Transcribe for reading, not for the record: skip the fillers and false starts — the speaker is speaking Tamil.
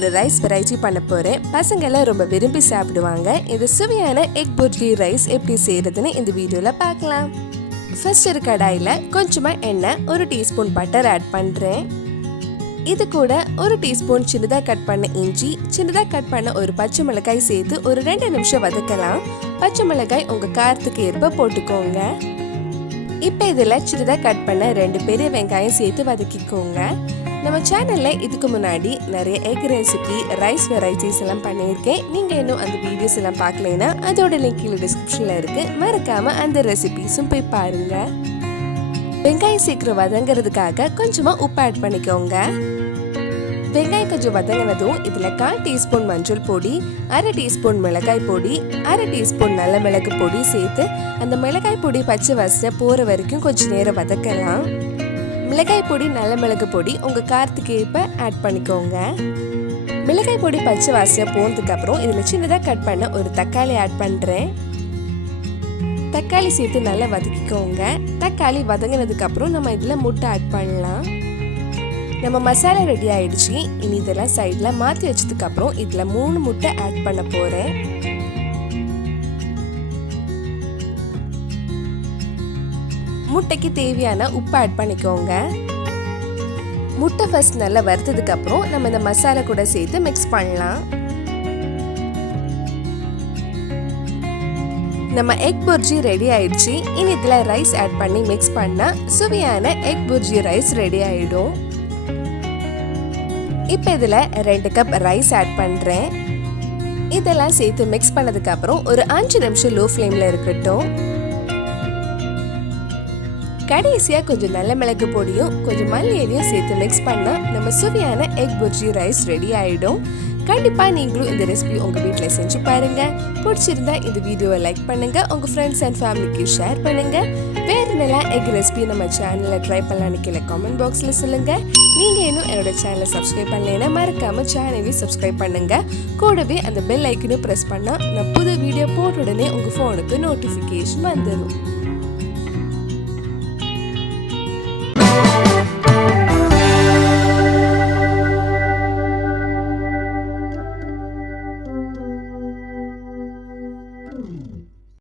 ஒரு ரைஸ் வெரைட்டி பண்ண போறேன். பசங்க எல்லாம் ரொம்ப விரும்பி சாப்பிடுவாங்க. இது சுவையான எக் புர்ஜி ரைஸ் எப்படி செய்யறதுன்னு இந்த வீடியோல பார்க்கலாம். ஃபர்ஸ்ட் ஒரு கடாயில கொஞ்சமா எண்ணெய், 1 டீஸ்பூன் பட்டர் ஆட் பண்றேன். இது கூட 1 டீஸ்பூன் சின்னதா கட் பண்ண இஞ்சி, சின்னதா கட் பண்ண ஒரு பச்சை மிளகாய் சேர்த்து ஒரு 2 நிமிஷம் வதக்கலாம். பச்சை மிளகாய் உங்க காரத்துக்கு ஏற்ப போட்டுக்கோங்க. இப்போ இதில் சின்னதா கட் பண்ண 2 பெரிய வெங்காயம் சேர்த்து வதக்கிக்கோங்க. நம்ம சேனல்ல இதுக்கு முன்னாடி நிறைய எக் ரெசிபி, ரைஸ் வெரைட்டிஸ் எல்லாம் பண்ணியிருக்கேன். நீங்க இன்னும் அந்த வீடியோஸ் எல்லாம் பார்க்கலைன்னா அதோட லிங்க் கீழே டிஸ்கிரிப்ஷன்ல இருக்கு. மறக்காம அந்த ரெசிபிஸும் போய் பாருங்க. வெங்காயம் சீக்கிரம் வதங்கிறதுக்காக கொஞ்சமா உப்பு ஆட் பண்ணிக்கோங்க. வெங்காயம் கொஞ்சம் வதங்கினதும் இதுல 1/4 டீஸ்பூன் மஞ்சள் பொடி, 1/2 டீஸ்பூன் மிளகாய் பொடி, 1/2 டீஸ்பூன் நல்ல மிளகு பொடி சேர்த்து அந்த மிளகாய் பொடி பச்சை வாசனை போற வரைக்கும் கொஞ்சம் நேரம் வதக்கலாம். மிளகாய் பொடி, நல்ல மிளகு பொடி உங்க காரத்துக்கு ஏற்ப ஆட் பண்ணிக்கோங்க. மிளகாய் பொடி பச்சை வாசனை போனதுக்கு அப்புறம் இதுல சின்னதா கட் பண்ண ஒரு தக்காளி ஆட் பண்றேன். தக்காளி சேர்த்து நல்லா வதக்கிக்கோங்க. தக்காளி வதங்கினதுக்கு அப்புறம் நம்ம இதுல முட்டை ஆட் பண்ணலாம். நம்ம மசாலா ரெடி ஆயிடுச்சு. இனி இதெல்லாம் சைட்ல மாத்தி வச்சதுக்கு அப்புறம் இதுல 3 முட்டை ஆட் பண்ண போறேன். முட்டைக்கு தேவையான உப்பு ஆட் பண்ணிக்கோங்க. முட்டை ஃபர்ஸ்ட் நல்லா வறுத்ததுக்கு அப்புறம் நம்ம இந்த மசாலா கூட சேர்த்து மிக்ஸ் பண்ணலாம். நம்ம எக் புர்ஜி ரெடி ஆயிடுச்சு. இனி இதுல ரைஸ் ஆட் பண்ணி மிக்ஸ் பண்ணா சுவையான எக் புர்ஜி ரைஸ் ரெடி ஆயிடும். இப்போ இதுல 2 கப் ரைஸ் ஆட் பண்றேன். இதெல்லாம் சேர்த்து மிக்ஸ் பண்ணதுக்கு அப்புறம் ஒரு 5 நிமிஷம் லோ ஃப்ளேம்ல இருக்கட்டும். கடைசியா கொஞ்சம் நல்ல மிளகு பொடியும் கொஞ்சம் மல்லியையும் சேர்த்து மிக்ஸ் பண்ணா நம்ம சுவையான எக் புர்ஜி ரைஸ் ரெடி ஆயிடும். கண்டிப்பா நீங்களும் இந்த ரெசிபி உங்க வீட்ல செஞ்சு பாருங்க. பிடிச்சிருந்தா இந்த வீடியோவை லைக் பண்ணுங்க, உங்க ஃப்ரெண்ட்ஸ் அண்ட் ஃபேமிலிக்கு ஷேர் பண்ணுங்க. வேற நல்ல எக் ரெசிபி நம்ம சேனல்ல ட்ரை பண்ணலாம்னு கீழே கமெண்ட் பாக்ஸ்ல சொல்லுங்க. நீங்க இன்னும் என்னோட சேனலை சப்ஸ்கிரைப் பண்ணலைன்னா மறக்காம சேனலையும் சப்ஸ்கிரைப் பண்ணுங்க. கூடவே அந்த பெல் ஐக்கனையும் பிரஸ் பண்ணா நான் புது வீடியோ போட்ட உடனே உங்க போனுக்கு நோட்டிபிகேஷன் வந்துடும்.